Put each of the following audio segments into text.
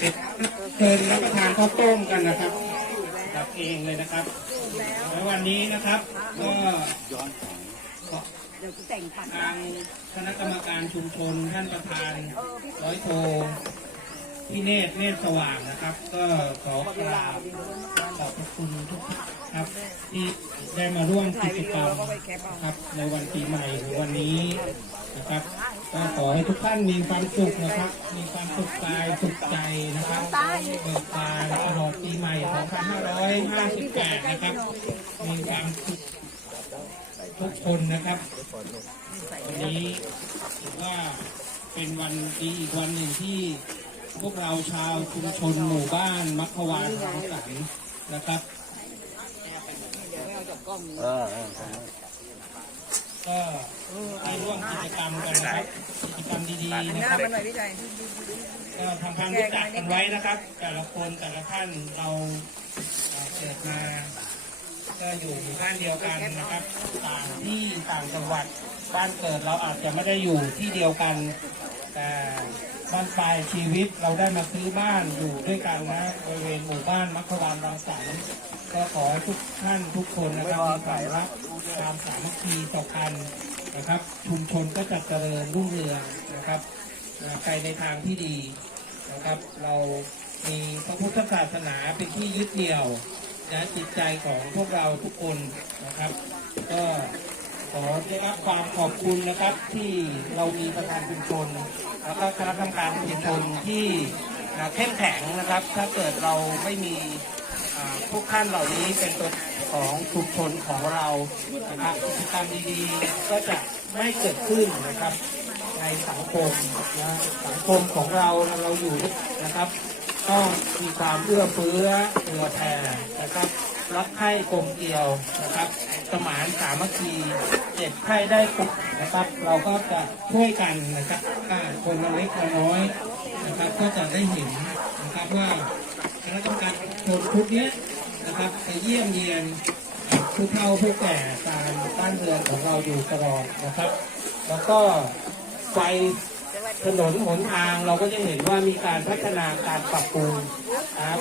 เชิญรับประทานข้าวต้มกันนะครับกับเองเลยนะครับแล้ววันนี้นะครับก็ทางคณะกรรมการชุมชนท่านประธานร้อยโทพี่เนตรเนตรสว่างนะครับ ก็ขอกราบขอบพระคุณทุกครับ ที่ได้มาร่วมกิจกรรมครับในวันปีใหม่หรือวันนี้นะครับ ก็ขอให้ทุกท่านมีความสุขนะครับ มีความสุขกายสุขใจนะครับเบิกบานตลอดปีใหม่2558นะครับ มีความสุขทุกคนนะครับ วันนี้ถือว่าเป็นวันดีอีกวันหนึ่งที่พวกเราชาวชุมชนหมู่บ้านมัคควานรังสรรค์นะครับ เออเออ ก็ได้ร่วมกิจกรรมกันนะครับกิจกรรมดีๆนะครับก็ทำความรู้จักกันไว้นะครับ แต่ละคนแต่ละท่านเราเอ่อเกิดมาก็อยู่หมู่บ้านเดียวกันนะครับ ต่างที่ต่างจังหวัดบ้านเกิดเราอาจจะไม่ได้อยู่ที่เดียวกันแต่ บ้านปลายชีวิตเราได้มาซื้อบ้านอยู่ด้วยกันนะบริเวณหมู่บ้านมัคควานรังสรรค์ก็ขอให้ทุกท่านทุกคนนะครับมีความรักความสามัคคีต่อกันนะครับ ชุมชนก็จะเจริญรุ่งเรืองนะครับอ่าไปในทางที่ดีนะครับ เรามีพระพุทธศาสนาเป็นที่ยึดเหนี่ยวนะจิตใจของพวกเราทุกคนนะครับ ก็ ขอได้รับความขอบคุณนะครับที่เรามีประธานชุมชนแล้วก็คณะกรรมการชุมชนที่เข้มแข็งนะครับ ถ้าเกิดเราไม่มีพวกท่านเหล่านี้เป็นตัวของชุมชนของเรานะครับกิจกรรมดีๆก็จะไม่เกิดขึ้นนะครับ ในสังคมนะสังคมของเราเราอยู่นะครับ ต้องมีความเอื้อเฟื้อเผื่อแผ่นะครับ รักใคร่กลมเกลียวนะครับ สมานสามัคคีเจ็บไข้ได้ปุกนะครับ เราก็จะช่วยกันนะครับคนละเล็กละน้อยนะครับ ก็จะได้เห็นนะครับว่าคณะกรรมการคนชุดเนี้ยนะครับไปเยี่ยมเยียนผู้เฒ่าผู้แก่ตามบ้านเรือนของเราอยู่ตลอดนะครับ แล้วก็ไฟถนนหนทางเราก็จะเห็นว่ามีการพัฒนาการปรับปรุง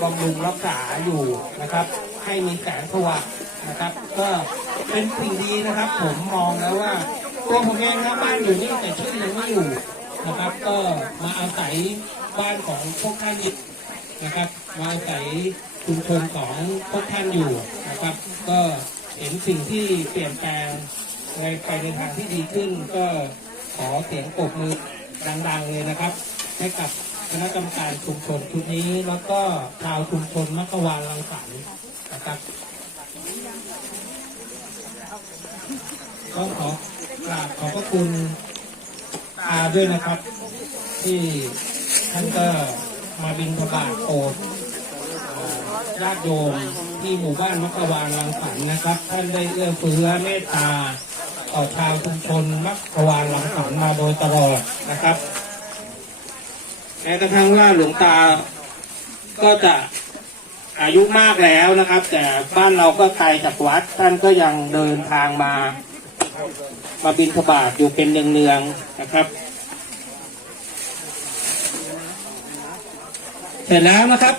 บำรุงรักษาอยู่นะครับ ให้มีแสงสว่างนะครับ ก็เป็นสิ่งดีนะครับ ผมมองแล้วว่าตัวผมเองนะบ้านอยู่นี่แต่ชื่อยังไม่อยู่นะครับ ก็มาอาศัยบ้านของพวกท่านนะครับ มาอาศัยชุมชนของพวกท่านอยู่นะครับ ก็เห็นสิ่งที่เปลี่ยนแปลงในไปในทางที่ดีขึ้น ก็ขอเสียงปรบมือดังๆเลยนะครับ ให้กับคณะกรรมการชุมชนชุดนี้ แล้วก็ชาวชุมชนมักกะวานรังสรรค์ นะครับก็ขอกราบขอบพระคุณอาด้วยนะครับ ที่ท่านก็มาบินพบาทโปรดญาติโยมที่หมู่บ้านมักกะวานรังสรรค์นะครับ ท่านได้เอื้อเฟื้อเมตตาต่อชาวชุมชนมักวานลังสันมาโดยตลอดนะครับแม้กระทั่งว่าหลวงตาก็จะ อายุมากแล้วนะครับ แต่บ้านเราก็ไกลจากวัดท่านก็ยังเดินทางมา มาบินทบาทอยู่เป็นเนืองๆนะครับ เสร็จแล้วนะครับ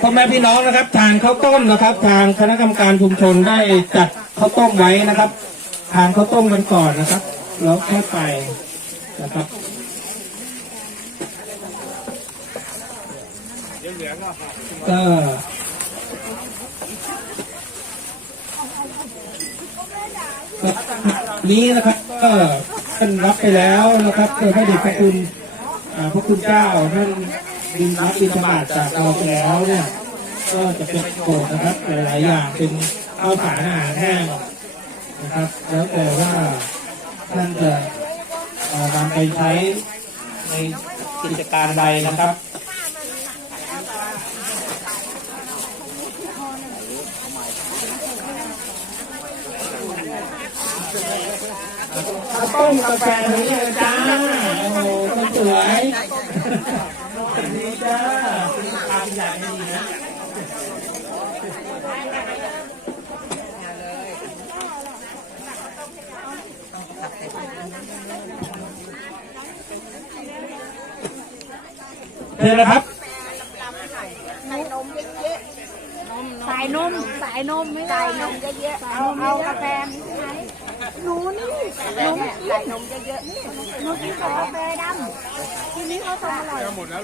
พ่อแม่พี่น้องนะครับ ทานข้าวต้มนะครับ ทางคณะกรรมการชุมชนได้จัดข้าวต้มไว้นะครับ ทานข้าวต้มกันก่อนนะครับ แล้วค่อยไปนะครับ ก็นี้นะครับก็ท่านรับไปแล้วนะครับเพื่อให้เด็กพระคุณพระคุณเจ้าท่านบินรับบินธบาตจากเราไปแล้วเนี่ยก็จะเป็นโยชน์นะครับหลายๆอย่างเป็นข้าวสารอาหารแห้งนะครับ แล้วแต่ว่าท่านจะนำไปใช้ในกิจการใดนะครับ ต้มกาแฟนี้เลยจ้า โอ้โหคนสวยนี่จ้าตามอย่างดีนะเจอแล้วครับสายนม สายนม สายนมเยอะๆเอาเอากาแฟไหม หนูนี่นมใส่นมเยอะๆหนูกินกาแฟดำทีนี้เขาทำอร่อย